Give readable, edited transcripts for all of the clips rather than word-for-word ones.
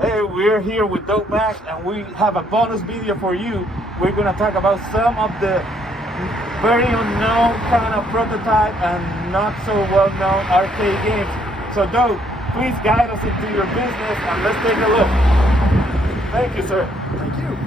Hey, we're here with Doc Mack, and we have a bonus video for you. We're gonna talk about some of the very unknown kind of prototype and not so well-known arcade games. So Doc, please guide us into your business and let's take a look. Thank you, sir. Thank you.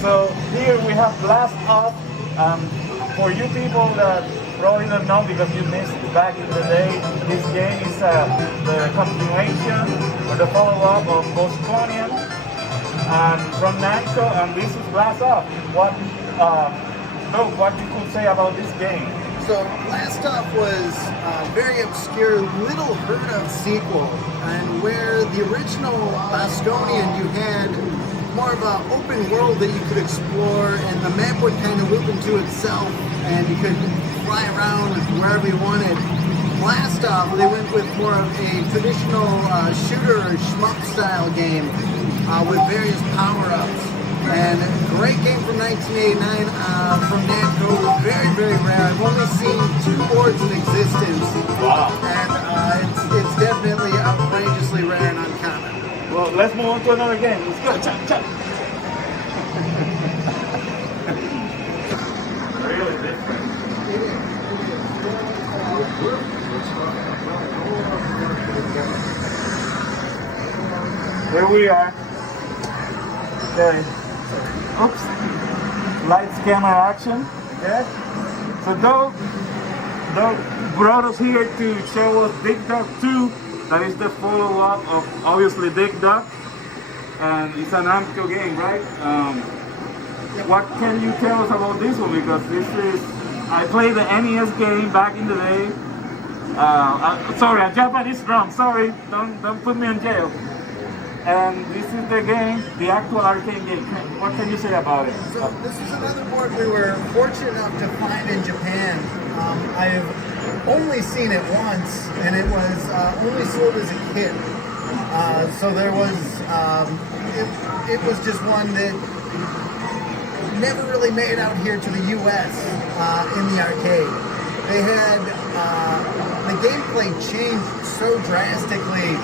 So here we have Blast Off. For you people that probably don't know because you missed back in the day, this game is the continuation or the follow-up of Bosconian and from Namco, and this is Blast Off. What you could say about this game? So Blast Off was a very obscure, little heard of sequel, and where the original Bosconian you had more of an open world that you could explore, and the map would kind of loop into itself, and you could fly around wherever you wanted. Blast Off, they went with more of a traditional shooter or shmup style game with various power-ups. And great game from 1989 from Namco, very, very rare. I've only seen 2 boards in existence. Wow. And it's definitely outrageously rare and uncommon. Well, let's move on to another game. Let's go. Chop, chop. Really different. Here we are. Okay. Oops. Lights, camera, action. Okay. So Doc brought us here to show us Dig Dug 2. That is the follow-up of obviously Dig Dug, and it's an Namco game, right? What can you tell us about this one? Because this is, I played the NES game back in the day. Sorry, a Japanese drum. Sorry, don't put me in jail. And this is the game, the actual arcade game. What can you say about it? So this is another board we were fortunate enough to find in Japan. I have only seen it once, and it was only sold as a kit. So there was, it was just one that never really made it out here to the U.S. In the arcade. They had, the gameplay changed so drastically.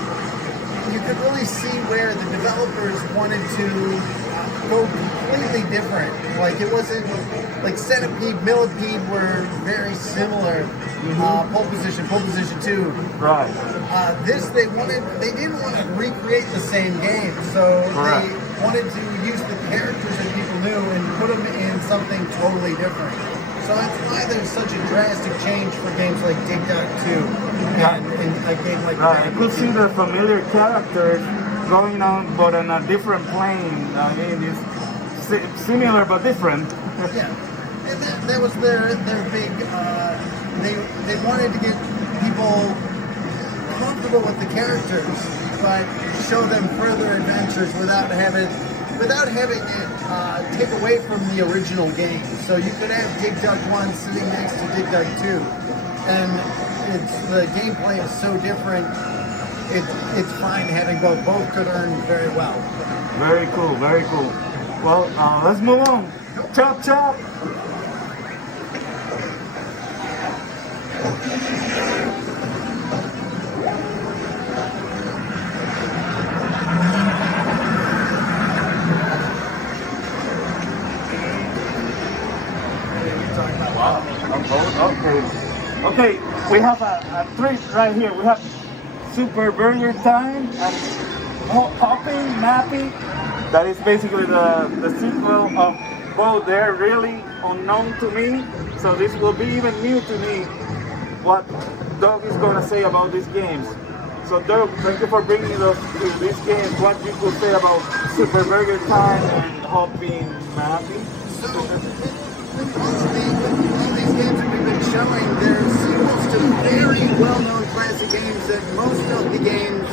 You could really see where the developers wanted to go completely different. Like it wasn't like Centipede, Millipede were very similar. Pole position 2. Right. This they didn't want to recreate the same game, so they wanted to use the characters that people knew and put them in something totally different. So that's why there's such a drastic change for games like Dig Dug 2 and a game like that. I could see the familiar characters going on, but on a different plane. I mean, it's similar but different. Yeah, and that was their big. They wanted to get people comfortable with the characters, but show them further adventures without having it take away from the original game. So you could have Dig Dug 1 sitting next to Dig Dug 2, and the gameplay is so different. It's fine having both. Both could earn very well. Very cool, very cool. Well, let's move on. Chop, chop. Okay, we have a treat right here. We have Super Burger Time and Hopping Mappy. That is basically the sequel of both. They're really unknown to me, so this will be even new to me what Doc is going to say about these games. So Doc, thank you for bringing us to these games. What you could say about Super Burger Time and Hopping Mappy? So, with all these games that we've been showing, they're sequels to very well-known classic games that most of the games,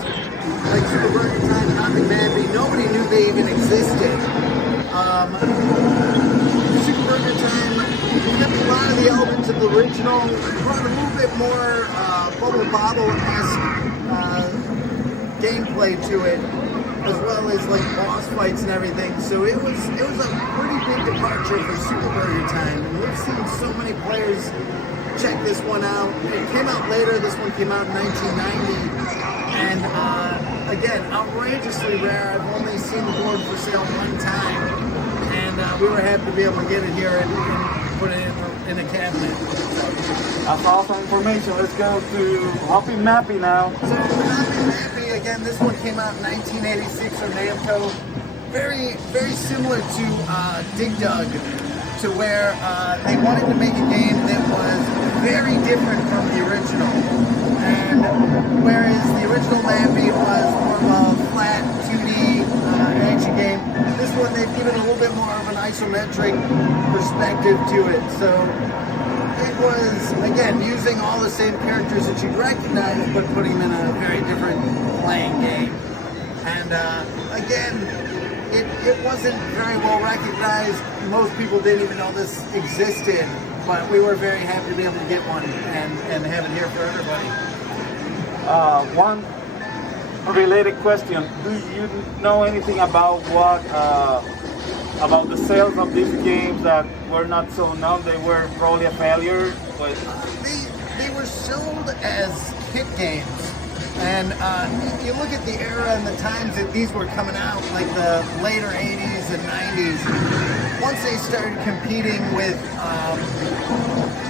like Super Burger Time and Galloping Mappy. Nobody knew they even existed. Super Burger Time kept a lot of the elements of the original, brought a little bit more Bubble Bobble-esque gameplay to it, as well as like boss fights and everything. So it was a pretty big departure for Super Burger Time, and we've seen so many players check this one out. It came out later. This one came out in 1990, and again, outrageously rare. I've only seen the board for sale one time, and we were happy to be able to get it here and put it in a cabinet. That's awesome information. Let's go to Hoppy Mappy now. So Hoppy Mappy, again, this one came out in 1986 from Namco. Very, very similar to Dig Dug, to where they wanted to make a game that was very different from the original. And whereas the original Mappy was more of a flat 2D action game, this one they've given a little bit more of an isometric perspective to it. So it was, again, using all the same characters that you'd recognize, but putting them in a very different playing game. And again, it wasn't very well recognized. Most people didn't even know this existed, but we were very happy to be able to get one and have it here for everybody. One related question: do you know anything about what about the sales of these games that were not so known? They were probably a failure, but they were sold as hit games. And you look at the era and the times that these were coming out, like the later 80s and 90s, once they started competing with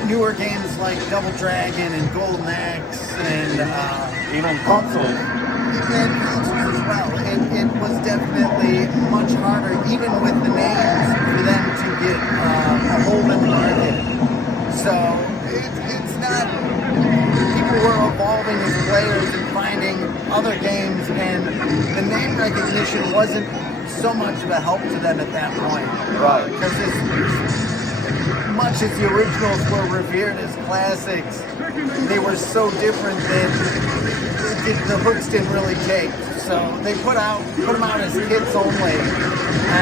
newer games like Double Dragon and Golden Axe and even consoles. And consoles as well. It was definitely much harder, even with the names, for them to get a hold in the market. So it's not... People were evolving as players and finding other games, and the name recognition wasn't so much of a help to them at that point. Right. Because as much as the originals were revered as classics, they were so different that the hooks didn't really take. So they put them out as kits only,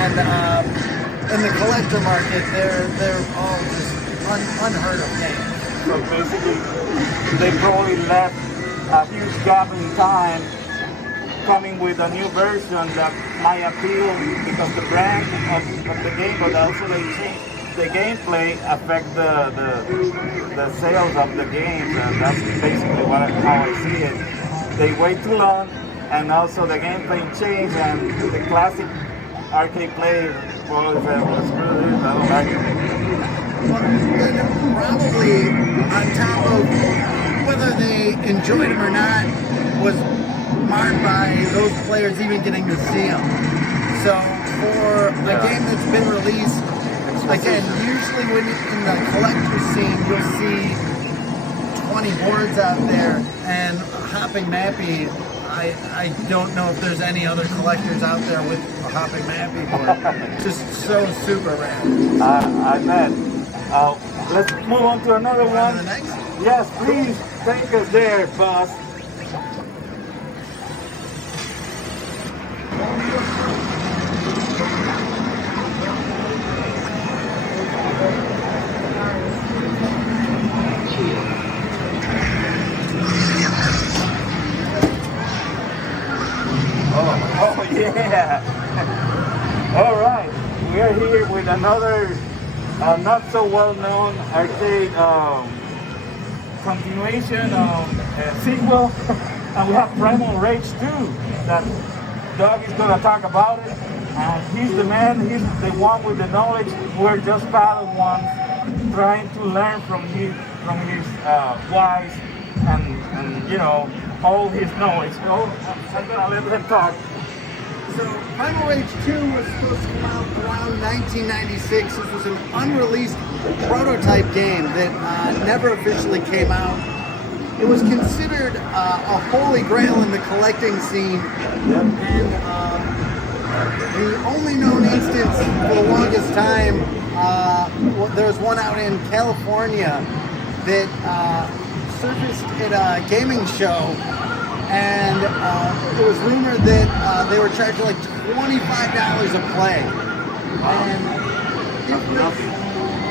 and in the collector market, they're all just unheard of games. So basically, they probably left a huge gap in time, coming with a new version that might appeal because the brand of the game, but also they change the gameplay, affect the sales of the games, and that's basically how I see it. They wait too long, and also the gameplay changed, and the classic arcade player probably said, well, screw this, I don't like it. Probably on top of whether they enjoyed them or not was marred by those players even getting to see them. So for a game that's been released, again, usually when in the collector scene you'll see 20 boards out there, and Hopping Mappy, I don't know if there's any other collectors out there with a Hopping Mappy board. Just so super rare. I bet. Let's move on to another one. To the next? Yes, please take us there, boss. Oh yeah. All right, we are here with another not so well-known arcade continuation sequel, and we have Primal Rage 2 that Doug is going to talk about it. And he's the man, he's the one with the knowledge. We're just Padawans trying to learn from his wise and you know, all his knowledge. So I'm going to let him talk. So Primal Rage 2 was supposed to come out around 1996. This was an unreleased prototype game that never officially came out. It was considered a holy grail in the collecting scene, and the only known instance for the longest time, there was one out in California that surfaced at a gaming show, and it was rumored that they were charging like $25 a play. And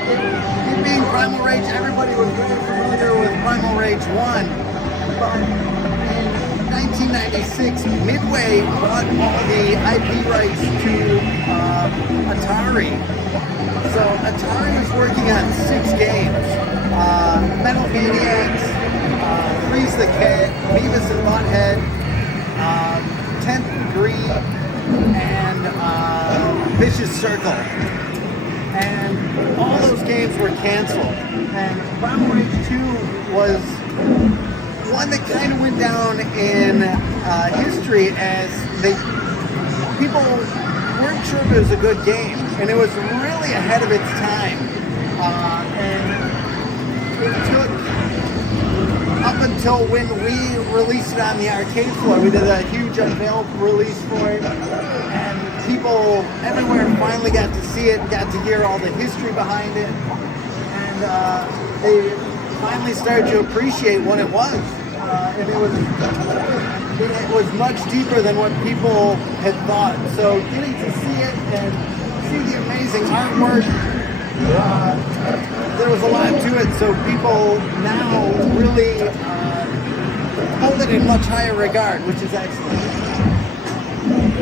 it being Primal Rage, everybody was very familiar with Primal Rage One, but in 1996, Midway bought all the IP rights to Atari. So Atari was working on 6 games: Metal Maniacs, Freeze the Cat, Beavis and Butthead, 10th Degree, and Vicious Circle. And all those games were canceled. And Primal Rage 2 was one that kind of went down in history as people weren't sure if it was a good game. And it was really ahead of its time. And it took up until when we released it on the arcade floor. We did a huge unveil release for it. And people everywhere finally got to see it, got to hear all the history behind it, and they finally started to appreciate what it was. And it was much deeper than what people had thought. So getting to see it and see the amazing artwork, there was a lot to it. So people now really hold it in much higher regard, which is excellent.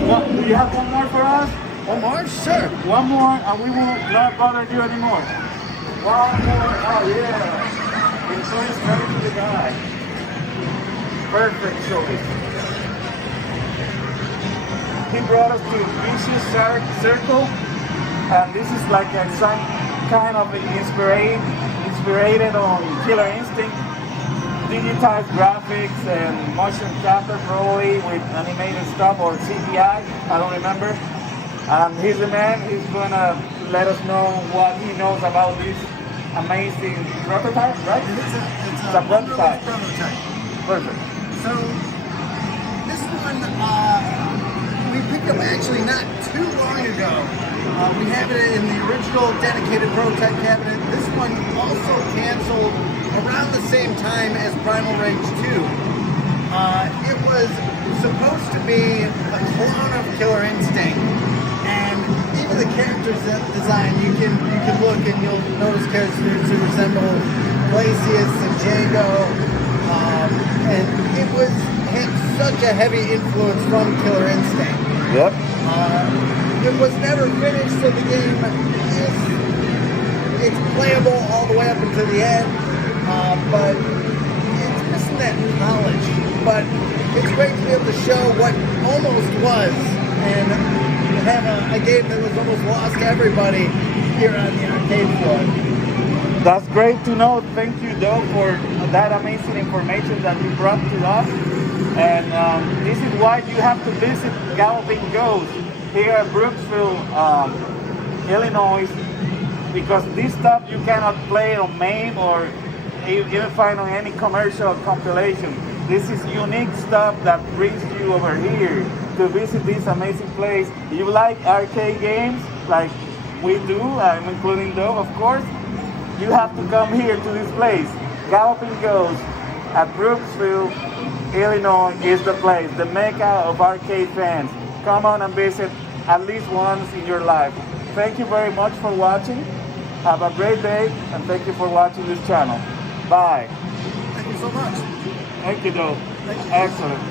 Well, do you have one more for us? One more? Sure. One more, and we will not bother you anymore. One more. Oh, yeah. And so it's straight to the guy. Perfect choice. He brought us to Vicious Circle, and this is like some kind of inspired on Killer Instinct. Digitized graphics and motion capture probably with animated stuff or CGI, I don't remember. He's the man, he's gonna let us know what he knows about this amazing prototype, right? It's a prototype. Perfect. So this one we picked up actually not too long ago. We have it in the original dedicated prototype cabinet. This one also canceled around the same time as Primal Rage 2. It was supposed to be a clone of Killer Instinct, and even the characters design, you can look and you'll notice characters who resemble Glacius and Django, and it had such a heavy influence from Killer Instinct. Yep. It was never finished, so the game it's playable all the way up until the end. But it's missing that knowledge. But it's great to be able to show what almost was and have a game that was almost lost to everybody here on the arcade floor. That's great to know. Thank you, Doc, for that amazing information that you brought to us. And this is why you have to visit Galloping Ghost here at Brooksville, Illinois, because this stuff you cannot play on MAME or even find on any commercial compilation. This is unique stuff that brings you over here to visit this amazing place. You like arcade games like we do, I'm including Doe, of course. You have to come here to this place. Galloping Ghost at Brooksville, Illinois is the place, the mecca of arcade fans. Come on and visit at least once in your life. Thank you very much for watching. Have a great day, and thank you for watching this channel. Bye. Thank you so much. Thank you, Doe. Thank you. Excellent.